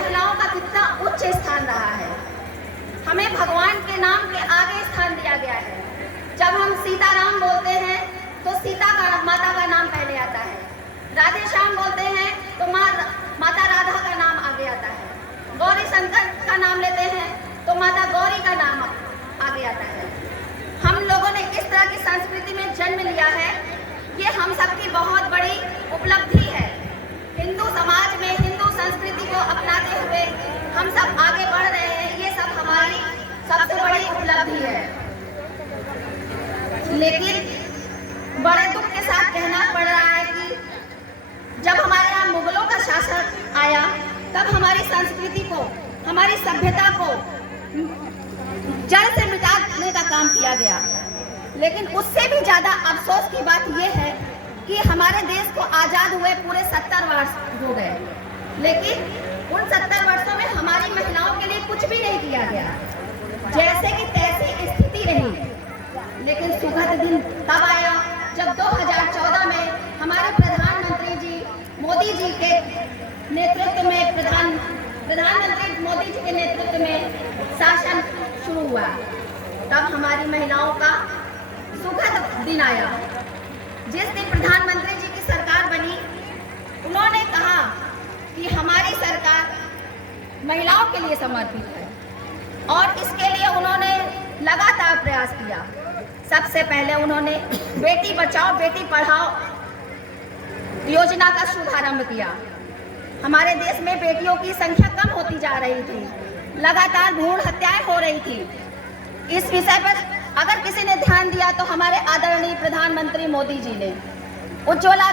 महिलाओं का कितना उच्च स्थान रहा है। हमें भगवान के नाम के आगे स्थान दिया गया है। जब हम सीताराम बोलते हैं तो माता का नाम पहले आता है। राधे श्याम बोलते हैं तो माता राधा का नाम आगे आता है। गौरी शंकर का नाम लेते हैं तो माता गौरी का नाम आगे आता है। हम लोगों ने इस तरह की संस्कृति में जन्म लिया है, ये हम सबकी बहुत बड़ी उपलब्धि है। हिंदू समाज में हिंदू संस्कृति को अपनाते हुए हम सब आगे बढ़ रहे हैं, ये सब हमारी सबसे बड़ी उपलब्धि है। लेकिन बड़े दुख के साथ कहना पड़ रहा है कि जब हमारे यहाँ मुगलों का शासन आया तब हमारी संस्कृति को, हमारी सभ्यता को जड़ से मिटाने का काम किया गया। लेकिन उससे भी ज्यादा अफसोस की बात यह है कि हमारे देश को आजाद हुए पूरे 70 वर्ष हो गए, लेकिन उन 70 वर्षों में हमारी महिलाओं के लिए कुछ भी नहीं किया गया, जैसे कि तैसी स्थिति रही। लेकिन सुखद दिन तब आया जब 2014 में हमारे प्रधानमंत्री जी मोदी जी के नेतृत्व में प्रधानमंत्री मोदी जी के नेतृत्व में शासन शुरू हुआ। तब हमारी महिलाओं का सुखद दिन आया। जिस दिन प्रधानमंत्री जी की सरकार बनी, उन्होंने कहा कि हमारी सरकार महिलाओं के लिए समर्पित है और इसके लिए उन्होंने लगातार प्रयास किया। सबसे पहले उन्होंने बेटी बचाओ बेटी पढ़ाओ योजना का शुभारंभ किया। हमारे देश में बेटियों की संख्या कम होती जा रही थी, लगातार भ्रूण हत्याएं हो रही थी। इस विषय पर अगर किसी ने ध्यान दिया तो हमारे आदरणीय प्रधानमंत्री मोदी जी ने उज्ज्वला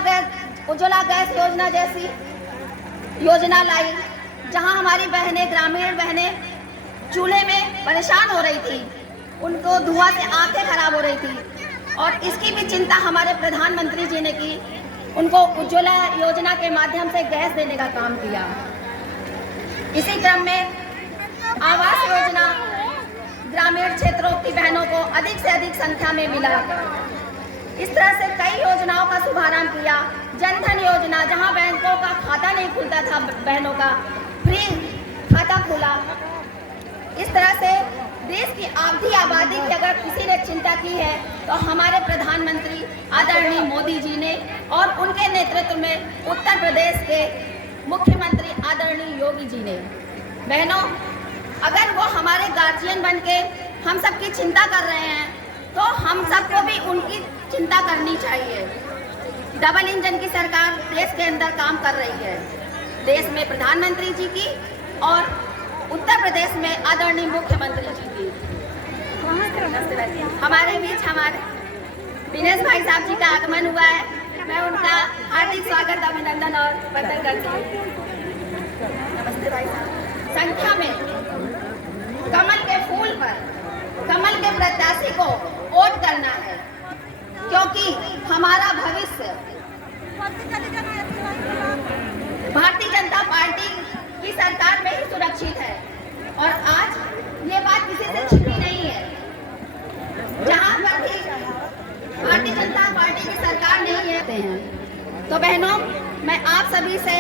गैस योजना जैसी योजना लाई, जहां हमारी बहनें, ग्रामीण बहनें चूल्हे में परेशान हो रही थी, उनको धुआं से आंखें खराब हो रही थी और इसकी भी चिंता हमारे प्रधानमंत्री जी ने की। उनको उज्ज्वला योजना के माध्यम से गैस देने का काम किया। इसी क्रम में आवास योजना ग्रामीण क्षेत्रों की बहनों को अधिक से अधिक संख्या में मिला। इस तरह से कई योजनाओं का शुभारंभ किया। जनधन योजना, जहां बैंकों का खाता नहीं खुलता था, बहनों का फ्री खाता खुला। इस तरह से देश की आबादी की अगर किसी ने चिंता की है तो हमारे प्रधानमंत्री आदरणीय मोदी जी ने और उनके नेतृत्व में उत्तर प्रदेश के मुख्यमंत्री आदरणीय योगी जी ने। बहनों, अगर वो हमारे गार्जियन बन के हम सबकी चिंता कर रहे हैं तो हम सबको भी उनकी चिंता करनी चाहिए। डबल इंजन की सरकार देश के अंदर काम कर रही है। देश में प्रधानमंत्री जी की और उत्तर प्रदेश में आदरणीय मुख्यमंत्री जी की। हमारे बीच हमारे दिनेश भाई साहब जी का आगमन हुआ है। मैं उनका हार्दिक स्वागत, अभिनंदन और वंदन करती हूँ। नमस्ते भाई साहब। संख्या में कमल के फूल पर कमल के प्रत्याशी को वोट करना है, क्योंकि हमारा भविष्य भारतीय जनता पार्टी की सरकार में ही सुरक्षित है। और आज ये बात किसी से छिपी नहीं है। जहां पर भी भारतीय जनता पार्टी की सरकार नहीं है, तो बहनों, मैं आप सभी से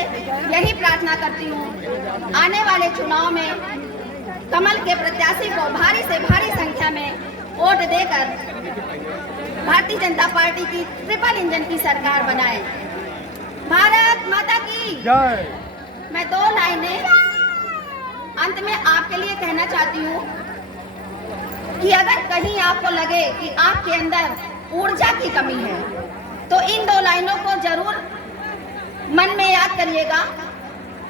यही प्रार्थना करती हूँ, आने वाले चुनाव में कमल के प्रत्याशी को भारी से भारी संख्या में वोट देकर भारतीय जनता पार्टी की ट्रिपल इंजन की सरकार बनाए। भारत माता की जय। मैं 2 लाइनें अंत में आपके लिए कहना चाहती हूँ कि अगर कहीं आपको लगे कि आपके अंदर ऊर्जा की कमी है तो इन 2 लाइनों को जरूर मन में याद करिएगा।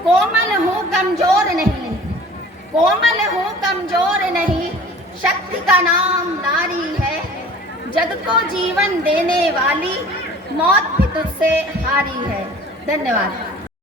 कोमल हूँ कमजोर नहीं, कोमल हूँ कमजोर नहीं, शक्ति का नाम नारी है, जग को जीवन देने वाली, मौत भी तुझसे हारी है। धन्यवाद।